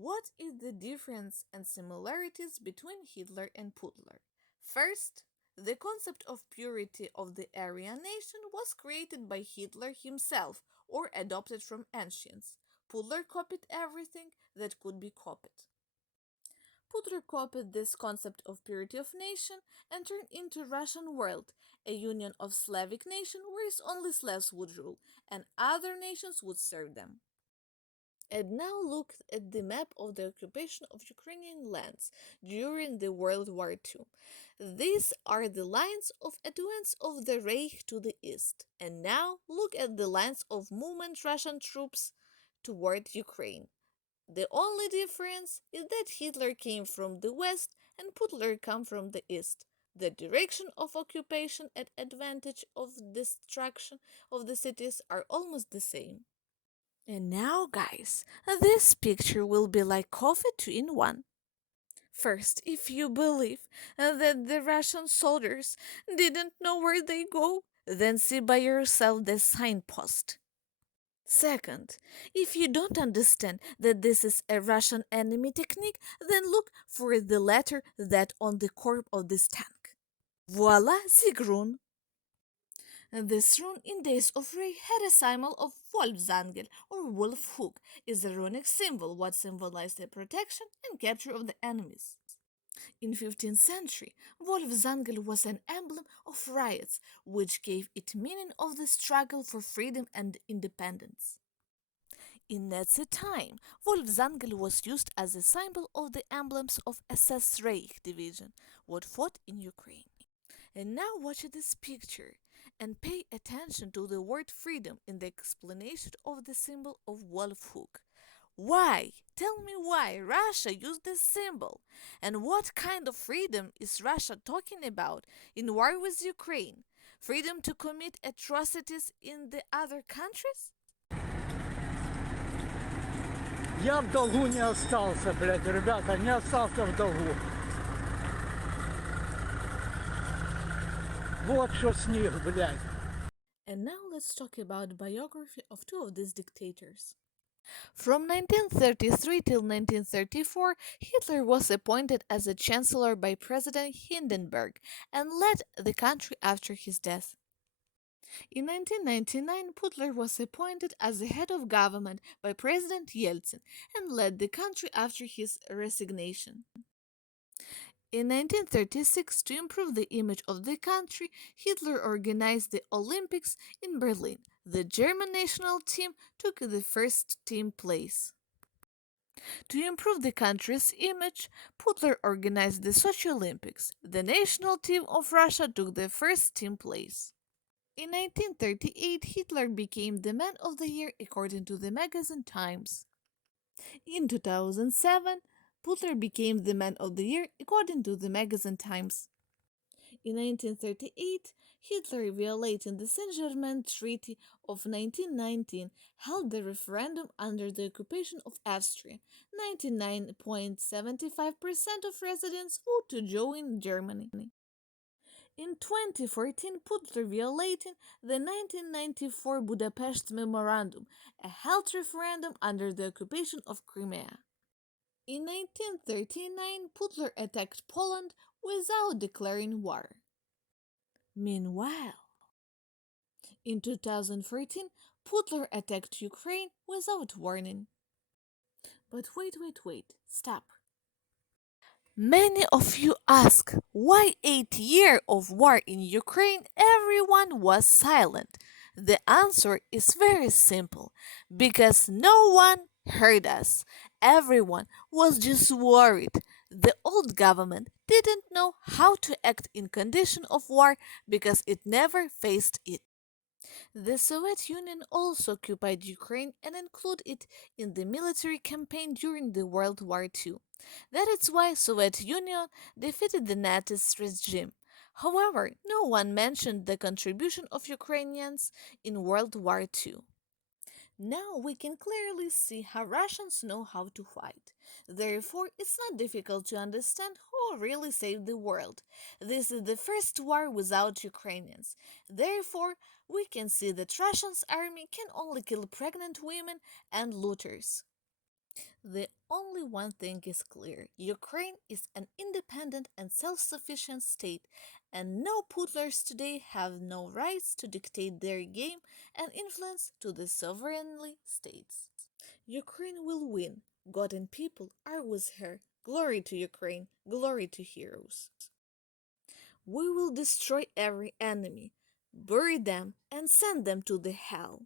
What is the difference and similarities between Hitler and Putler? First, the concept of purity of the Aryan nation was created by Hitler himself or adopted from ancients. Putler copied everything that could be copied. Putler copied this concept of purity of nation and turned into Russian world, a union of Slavic nations where only Slavs would rule and other nations would serve them. And now look at the map of the occupation of Ukrainian lands during the World War II. These are the lines of advance of the Reich to the east. And now look at the lines of movement Russian troops toward Ukraine. The only difference is that Hitler came from the west and Putler came from the east. The direction of occupation and advantage of destruction of the cities are almost the same. And now, guys, this picture will be like coffee two-in-one. First, if you believe that the Russian soldiers didn't know where they go, then see by yourself the signpost. Second, if you don't understand that this is a Russian enemy technique, then look for the letter that on the corp of this tank. Voila, Z-Rune. This rune in days of Ray had a symbol of Wolfsangel or wolf hook, is a runic symbol what symbolized the protection and capture of the enemies. In 15th century, Wolfsangel was an emblem of riots, which gave it meaning of the struggle for freedom and independence. In Nazi time, Wolfsangel was used as a symbol of the emblems of SS Reich division, what fought in Ukraine. And now watch this picture and pay attention to the word freedom in the explanation of the symbol of wolf hook. Why? Tell me why Russia used this symbol. And what kind of freedom is Russia talking about in war with Ukraine? Freedom to commit atrocities in the other countries? Я в долгу не остался, блядь, ребята, не остался в долгу. Вот что с них, блядь. And now let's talk about biography of two of these dictators. From 1933 till 1934, Hitler was appointed as a chancellor by President Hindenburg and led the country after his death. In 1999, Putler was appointed as the head of government by President Yeltsin and led the country after his resignation. In 1936, to improve the image of the country, Hitler organized the Olympics in Berlin. The German national team took the first team place. To improve the country's image, Putler organized the Sochi Olympics. The national team of Russia took the first team place. In 1938, Hitler became the Man of the Year according to the magazine Times. In 2007, Putler became the Man of the Year according to the magazine Times. In 1938, Hitler, violating the Saint-Germain Treaty of 1919, held the referendum under the occupation of Austria. 99.75% of residents voted to join Germany. In 2014, Putler violating the 1994 Budapest Memorandum, a held referendum under the occupation of Crimea. In 1939, Putler attacked Poland without declaring war. Meanwhile, in 2014, Putler attacked Ukraine without warning. But wait, stop. Many of you ask why 8 years of war in Ukraine everyone was silent. The answer is very simple, because no one heard us. Everyone was just worried. The old government didn't know how to act in condition of war because it never faced it. The Soviet Union also occupied Ukraine and included it in the military campaign during the World War II. That is why Soviet Union defeated the Nazist regime. However, no one mentioned the contribution of Ukrainians in World War II. Now we can clearly see how Russians know how to fight. Therefore, it's not difficult to understand who really saved the world. This is the first war without Ukrainians. Therefore, we can see that Russia's army can only kill pregnant women and looters. The only one thing is clear. Ukraine is an independent and self-sufficient state, and no Putlers today have no rights to dictate their game and influence to the sovereignly states. Ukraine will win. God and people are with her. Glory to Ukraine, glory to heroes. We will destroy every enemy, bury them, and send them to the hell.